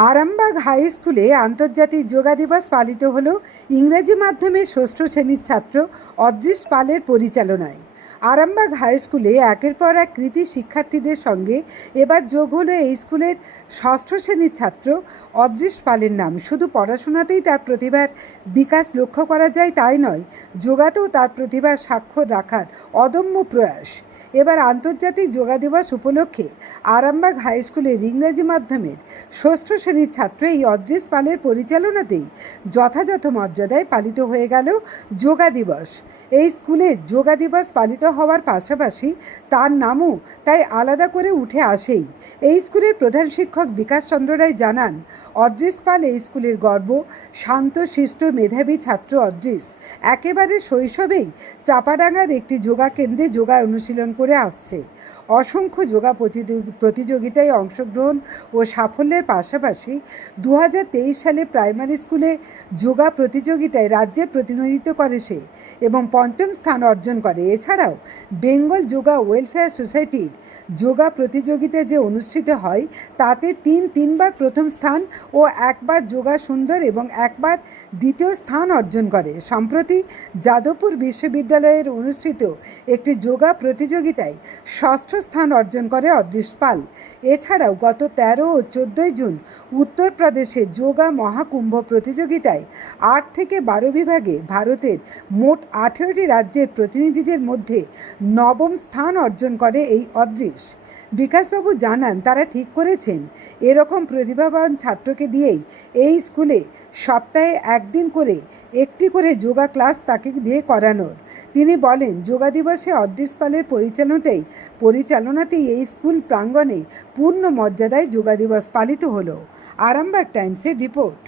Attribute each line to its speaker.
Speaker 1: Arambagh high স্কুলে আন্তর্জাতিক যোগা দিবস পালিত হল ইংরেজি মাধ্যমে ষষ্ঠ শ্রেণির ছাত্র অদৃশ পালের পরিচালনায়। আরামবাগ হাই স্কুলে একের পর এক কৃতি শিক্ষার্থীদের সঙ্গে এবার যোগ হলো এই স্কুলের ষষ্ঠ শ্রেণির ছাত্র অদৃশ পালের নাম। শুধু পড়াশোনাতেই তার প্রতিভার বিকাশ লক্ষ্য করা যায় তাই নয়, যোগাতেও তার প্রতিভার স্বাক্ষর রাখার অদম্য প্রয়াস। এবার আন্তর্জাতিক যোগা দিবস উপলক্ষে আরামবাগ হাই স্কুলের ইংরেজি মাধ্যমের ষষ্ঠ শ্রেণির ছাত্র এই অদৃশ পালের পরিচালনাতেই যথাযথ মর্যাদায় পালিত হয়ে গেল যোগা দিবস। এই স্কুলে যোগা দিবস পালিত হওয়ার পাশাপাশি তার নামও তাই আলাদা করে উঠে আসেই। এই স্কুলের প্রধান শিক্ষক বিকাশ চন্দ্র রায় জানান অদৃশ পাল এই স্কুলের গর্ব। শান্ত, শিষ্ট, মেধাবী ছাত্র অদ্রিস। একেবারে শৈশবেই চাপাডাঙ্গার একটি যোগা কেন্দ্রে যোগা অনুশীলন করে আসছে। অসংখ্য যোগা প্রতিযোগিতায় অংশগ্রহণ ও সাফল্যের পাশাপাশি দু হাজার তেইশ সালে প্রাইমারি স্কুলে যোগা প্রতিযোগিতায় রাজ্যে প্রতিনিধিত্ব করে সে এবং পঞ্চম স্থান অর্জন করে। এছাড়াও বেঙ্গল যোগা ওয়েলফেয়ার সোসাইটির যোগা প্রতিযোগিতা যে অনুষ্ঠিত হয়, তাতে তিন তিনবার প্রথম স্থান ও একবার যোগা সুন্দর এবং একবার দ্বিতীয় স্থান অর্জন করে। সম্প্রতি যাদবপুর বিশ্ববিদ্যালয়ের অনুষ্ঠিত একটি যোগা প্রতিযোগিতায় ষষ্ঠ স্থান অর্জন করে অদৃশ পাল। এছাড়াও গত তেরো ও চোদ্দোই জুন উত্তরপ্রদেশে যোগা মহাকুম্ভ প্রতিযোগিতায় আট থেকে বারো বিভাগে ভারতের মোট আঠেরোটি রাজ্যের প্রতিনিধিদের মধ্যে নবম স্থান অর্জন করে এই অদৃশ। বিকাশবাবু জানান, তারা ঠিক করেছেন, এরকম প্রতিভাবান ছাত্রকে দিয়েই এই স্কুলে সপ্তাহে একদিন করে একটি করে যোগা ক্লাস তাকে দিয়ে করানোর। তিনি বলেন, যোগা দিবসে অদৃশ পালের পরিচালনাতেই পরিচালনাতেই এই স্কুল প্রাঙ্গণে পূর্ণ মর্যাদায় যোগা দিবস পালিত হলো। আরামবাগ টাইমসের রিপোর্ট।